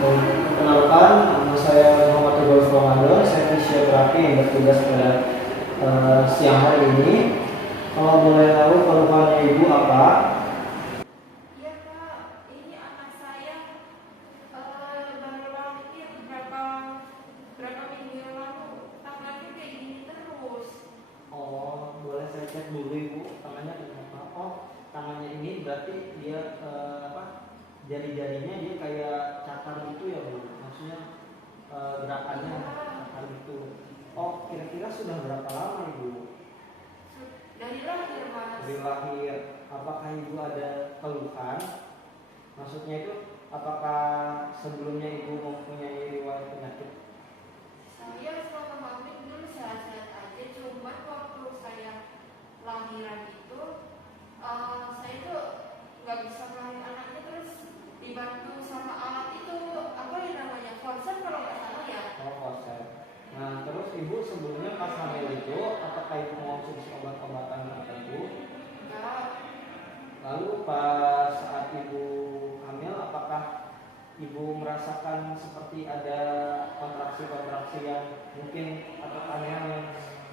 Perkenalkan, nama saya Muhammad Teguh Ramadan. Saya fisioterapi yang bertugas pada siang hari ini. Kalau boleh tahu keluhannya ibu apa? Iya kak, ini anak saya baru lahir berapa minggu yang lalu. Tangannya kayak gini terus. Oh, boleh saya cek dulu ibu, tangannya kenapa? Oh, tangannya ini berarti dia jari-jarinya dia kayak cakar gitu ya bu? Maksudnya gerakannya cakar gitu. Oh, kira-kira sudah berapa lama ibu? Dari lahir mas. Dari lahir, apakah ibu ada keluhan? Maksudnya itu, apakah sebelumnya ibu mempunyai riwayat penyakit? Saya selama hamil dulu sehat-sehat aja. Cuma waktu saya lahiran itu, saya tuh nggak bisa ngelahirin anaknya terus dibantu sama alat itu apa yang namanya konsen kalau nggak salah ya. Oh, konsep. Nah, terus ibu sebelumnya pas hamil itu, apakah ibu mengonsumsi obat-obatan tertentu? Enggak. Lalu pas saat ibu hamil, apakah ibu merasakan seperti ada kontraksi-kontraksi yang mungkin atau keanehan yang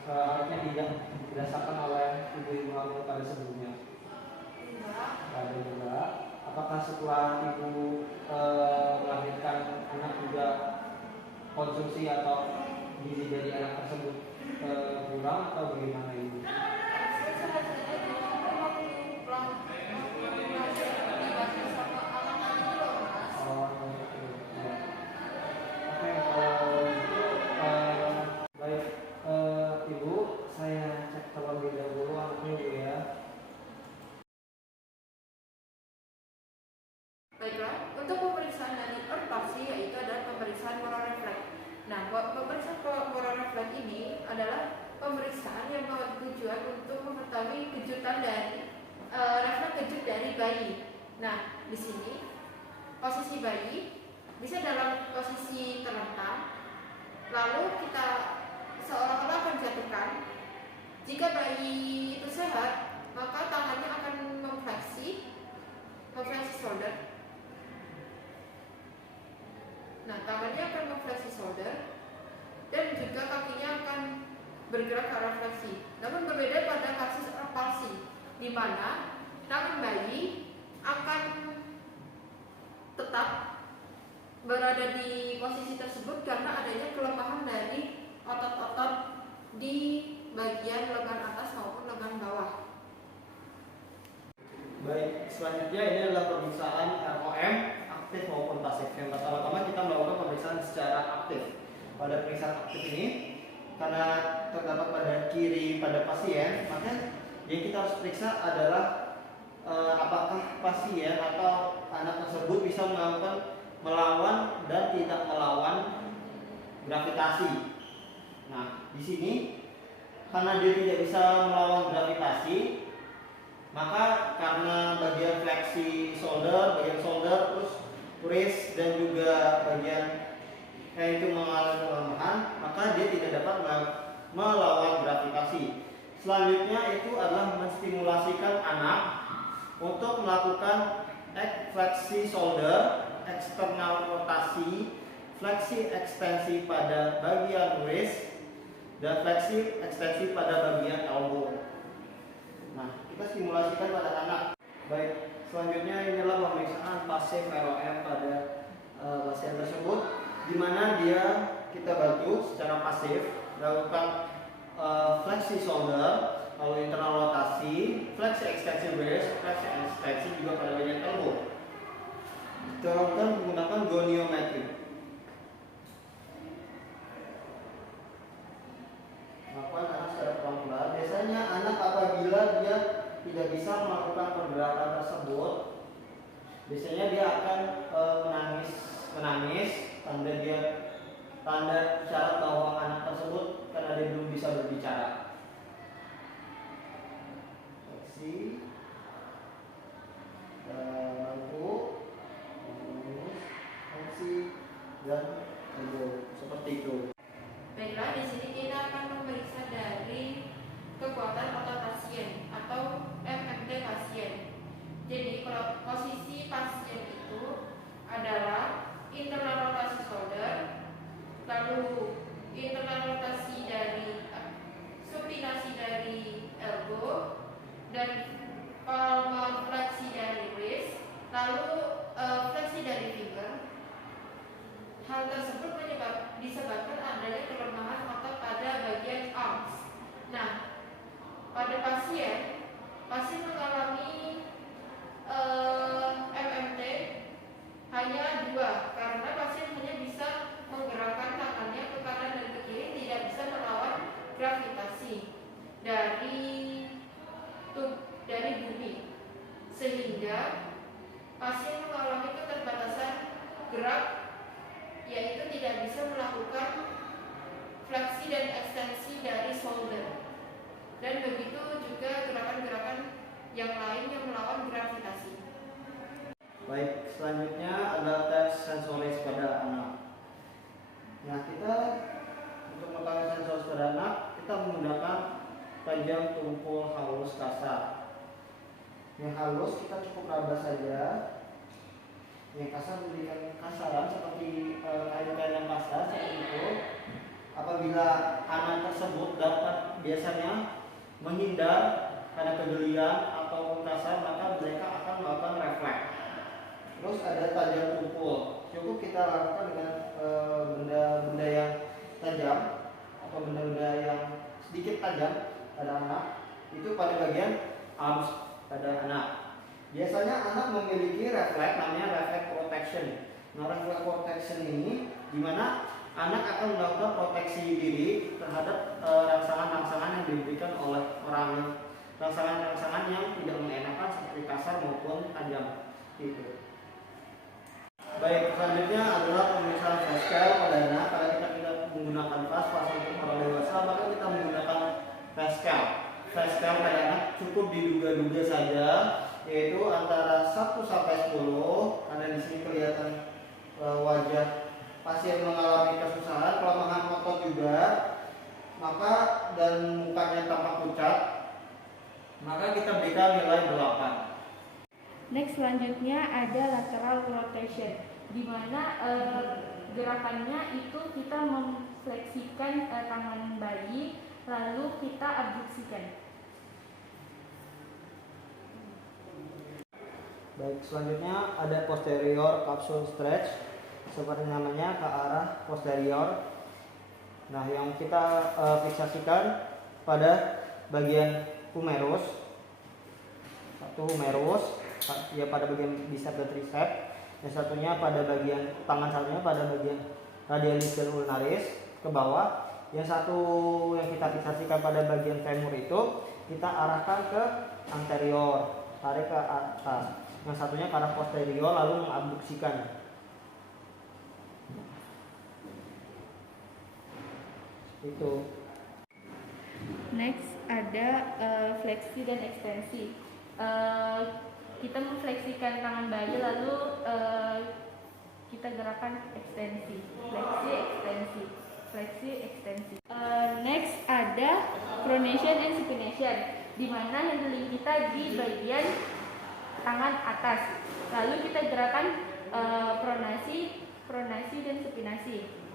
seharusnya tidak dirasakan oleh ibu-ibu hamil pada sebelumnya? Enggak. Tidak ada juga. Apakah setelah ibu melahirkan anak juga konsumsi atau gizi dari anak tersebut kurang atau bagaimana ibu? Saya sehat-sehat aja. Cuma waktu lahir dibantu sama alat itu loh mas. Oh, gitu. Ya. Oke, kalau gitu, baik, ibu, saya cek terlebih dahulu anaknya ibu ya. Baiklah, untuk pemeriksaan dari ortodoksi yaitu adalah pemeriksaan motorefleks. Nah, pemeriksaan motorefleks ini adalah pemeriksaan yang bertujuan untuk mengetahui kejutan dari refleks kejut dari bayi. Nah, di sini posisi bayi bisa dalam posisi terlentang, lalu kita seolah-olah akan jatuhkan. Jika bayi itu sehat, maka tangannya akan memfleksi shoulder. Nah, tangannya akan memfleksi shoulder dan juga kakinya akan bergerak ke arah fleksi. Namun berbeda pada kasus palsi, di mana tangan bayi akan tetap berada di posisi tersebut karena adanya kelemahan dari otot-otot di bagian lengan atas maupun lengan bawah. Baik, selanjutnya ini adalah pemeriksaan ROM aktif maupun pasif. Yang pertama-tama kita melakukan pemeriksaan secara aktif. Pada pemeriksaan aktif ini, karena terdapat pada kiri pada pasien, maka yang kita harus periksa adalah apakah pasien atau anak tersebut bisa melawan dan tidak melawan gravitasi. Nah, di sini karena dia tidak bisa melawan gravitasi, maka karena bagian fleksi shoulder, terus wrist dan juga bagian itu mengalami kelemahan, maka dia tidak dapat melawan gravitasi. Selanjutnya itu adalah menstimulasikan anak untuk melakukan fleksi shoulder, eksternal rotasi, fleksi ekstensi pada bagian wrist, dan fleksi ekstensi pada bagian elbow. Nah, kita stimulasikan pada anak. Baik, selanjutnya ini adalah pemeriksaan pasif ROM pada pasien tersebut, di mana dia kita bantu secara pasif melakukan fleksi shoulder, lalu internal rotasi, fleksi ekstensi wrist, fleksi ekstensi juga pada bagian elbow. Kita lakukan menggunakan goniometri. Melakukan anak secara pelan-pelan. Biasanya anak apabila dia tidak bisa melakukan pergerakan tersebut, biasanya dia akan menangis, tanda isyarat bahwa anak tersebut karena dia belum bisa berbicara. Fleksi, lampu, fleksi dan seperti itu. Baiklah, di sini kita akan memeriksa dari kekuatan otot pasien atau MMT pasien. Jadi kalau posisi pasien itu adalah internal rotasi shoulder, lalu internal rotasi dari supinasi dari elbow, dan palmar fleksi dari wrist, lalu fleksi dari finger. Hal tersebut disebabkan adanya kelemahan otot pada bagian arms. Nah, pada pasien mengalami MMT hanya 2 karena pasien hanya bisa menggerakkan tangannya ke kanan dan ke kiri, tidak bisa melawan gravitasi dari bumi, sehingga pasien mengalami keterbatasan gerak, yaitu tidak bisa melakukan fleksi dan ekstensi dari shoulder, dan begitu juga gerakan-gerakan yang lain yang melawan gravitasi. Baik, selanjutnya adalah tes sensoris pada anak. Nah, kita untuk mengetahui sensoris pada anak, kita menggunakan tajam, tumpul, halus, kasar. Yang halus kita cukup raba saja. Yang kasar memberikan kasaran seperti kain-kain yang kasar seperti itu. Apabila anak tersebut dapat biasanya menghindar karena kegelian atau kasar, maka mereka akan melakukan refleks. Terus ada tajam tumpul. Cukup kita lakukan dengan benda-benda yang tajam atau benda-benda yang sedikit tajam pada anak. Itu pada bagian arms pada anak. Biasanya anak memiliki refleks namanya refleks protection. Nah, refleks protection ini di mana anak akan melakukan proteksi diri terhadap rangsangan-rangsangan yang diberikan oleh orang, rangsangan-rangsangan yang tidak mengenakan seperti kasar maupun tajam. Gitu. Baik, selanjutnya adalah pemeriksaan facial pada anak. Kalau kita tidak menggunakan vas untuk orang dewasa, maka kita menggunakan facial. Facial pada anak cukup diduga-duga saja, yaitu antara 1 sampai 10. Karena di sini kelihatan wajah pasien mengalami kesusahan, kelemahan otot juga, maka dan mukanya tampak pucat, maka kita berikan nilai 8. Next, selanjutnya ada lateral rotation, di mana gerakannya itu kita memfleksikan tangan bayi, lalu kita abduksikan. Baik, selanjutnya ada posterior capsule stretch, seperti namanya ke arah posterior. Nah, yang kita fiksasikan pada bagian humerus, satu humerus, ya pada bagian bicep dan tricep, yang satunya pada bagian tangan, satunya pada bagian radialis dan ulnaris ke bawah. Yang satu yang kita fiksasikan pada bagian femur itu kita arahkan ke anterior, tarik ke atas. Yang satunya ke arah posterior lalu mengabduksikan. Itu. Next ada fleksi dan ekstensi. Kita memfleksikan tangan bayi, lalu kita gerakan ekstensi, fleksi, ekstensi, fleksi, ekstensi. Next ada pronation and supination, di mana handling kita di bagian tangan atas. Lalu kita gerakan pronasi dan supinasi.